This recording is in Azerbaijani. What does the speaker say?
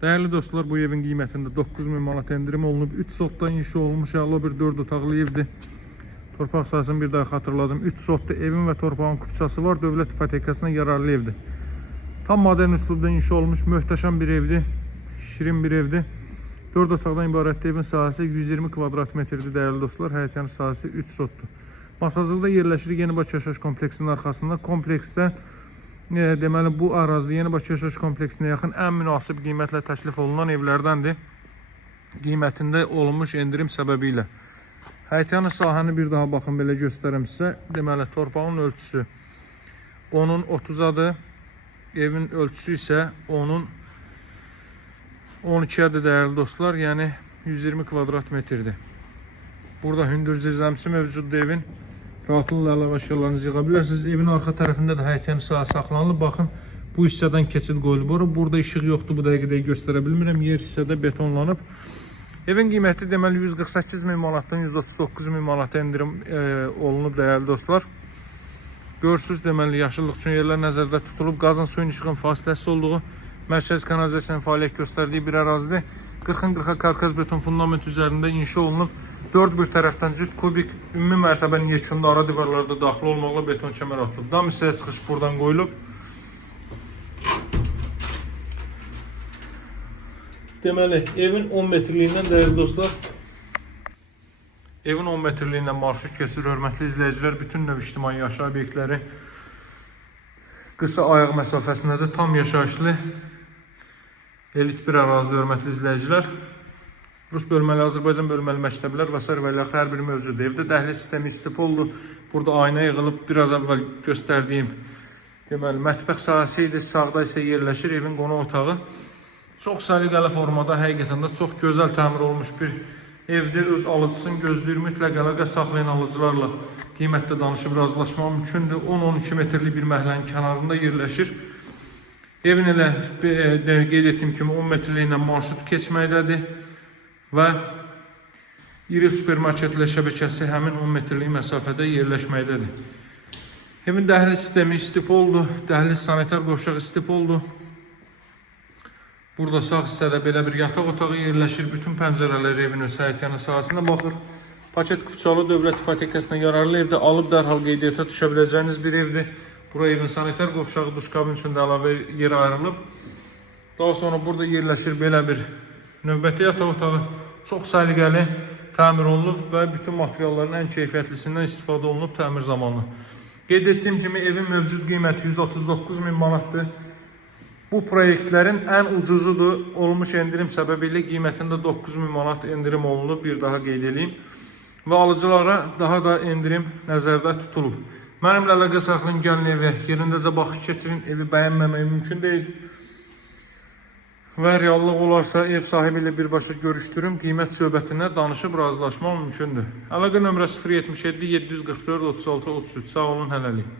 Değerli dostlar, bu evin qiymətində 9000 manat endirim olunub. 3 sotda inşa olmuş əla bir 4 otaqlı evdir. Torpaq sahəsini bir daha xatırladım. 3 sotda evin və torpağın kupçası var. Dövlət ipotekasına yararlı evdir. Tam modern üslubda inşa olmuş möhtəşəm bir evdir. Şirin bir evdir. 4 otaqdan ibarət evin sahəsi 120 kvadrat metrdir değerli dostlar. Həyətyanı sahəsi 3 sotdur. Masazırda yerləşir Yeni Bakı yaşayış kompleksinin arxasında. Kompleksdə deməli bu ərazidə Yeni Bakı yaşayış kompleksinə yaxın ən münasib qiymətlə təklif olunan evlərdəndir. Qiymətində olmuş endirim səbəbilə. Həyətyanı sahəni bir daha baxın, belə göstərəm sizə. Deməli torpağın ölçüsü onun 30-adır. Evin ölçüsü isə onun 12-ədir değerli dostlar. Yəni 120 kvadrat metrdir. Burada hündür zirzəmisi mövcuddur evin. Rahatlıqla əlavə əşyalarınızı yığa bilərsiniz. Evin arxa tərəfində də həyətyanı sahə saxlanılıb. Baxın, bu hissədən keçid qoyulub. Burada işıq yoxdur, bu dəqiqədə göstərə bilmirəm. Yer hissədə betonlanıb. Evin qiyməti deməli 148.000 manatdan 139.000 manata endirim olunub değerli dostlar. Görürsünüz, deməli yaşıllıq üçün yerlər nəzərdə tutulub. Qazın, suyun, işığın fasiləsiz olduğu, mərkəzi kanalizasiyanın fəaliyyət göstərdiyi bir ərazidir. 40-40 karkaz beton fundament üzərində inşa olunub. 4 bir tərəfdən cüt kubik ümumi mərtəbənin yekunda ara divarlarda daxil olmaqla beton kəmər atılıb. Dam hissəyə çıxış buradan qoyulub. Deməli, evin 10 metrliyindən değerli dostlar, evin 10 metrliyindən marşrut keçir. Hörmətli izləyicilər, bütün növ ictimai yaşayış obyektləri qısa ayaq məsafəsindədir. Tam yaşayışlı elit bir ərazi, hörmətli izləyicilər. Rus bölməli, Azərbaycan bölməli məktəblər və s. hər biri mövcud. Evdə dəhliz sistemi istipoldur. Burada ayna yığılıb. Biraz əvvəl göstərdiyim deməli mətbəx sahəsi idi. Sağda isə yerləşir evin qonaq otağı. Çox səliqəli formada, həqiqətən də çox gözəl təmir olmuş bir evdir. Öz alıcısını gözləyir. Mütləq əlaqə saxlayan alıcılarla qiymətdə danışıb razılaşmaq mümkündür. 10-12 metrlik bir məhəllənin kənarında yerləşir. Evin elə qeyd etdiyim kimi 10 metrliyindən marşrut keçməkdədir. Və iri supermarketlə şəbəkəsi həmin 10 metrlik məsafədə yerləşməkdədir. Evin dəhliz sistemi istipoldur. Dəhliz sanitar qovşaq istipoldur. Burada sağ hissədə belə bir yataq otağı yerləşir. Bütün pəncərələr evin öz həyətyanı sahəsinə baxır. Paket kupçalı dövlət ipotekasına yararlı evdə alıb dərhal qeydiyyata düşə biləcəyiniz bir evdir. Buraya evin sanitar qovşağı, duş kabin üçün də əlavə yer ayrılıb. Daha sonra burada yerləşir belə bir növbəti yataq otağı. Çox səliqəli təmir olunub və bütün materialların ən keyfiyyətlisindən istifadə olunub təmir zamanı. Qeyd etdiyim kimi evin mövcud qiyməti 139.000 manatdır. Bu proyektlərin ən ucuzudur. Olmuş endirim səbəbilə qiymətində 9.000 manat endirim olunub. Bir daha qeyd edeyim. Və alıcılara daha da endirim nəzərdə tutulub. Mənimlə əlaqə saxlayın, gəlin evə, yerindəcə baxış keçirin. Evi bəyənməmək mümkün deyil. Və reallıq olarsa ev sahibi ilə birbaşa görüşdürüm, qiymət söhbətinə danışıb razılaşmaq mümkündür. Əlaqə nömrə 077 744 36 33. Sağ olun, hələlik.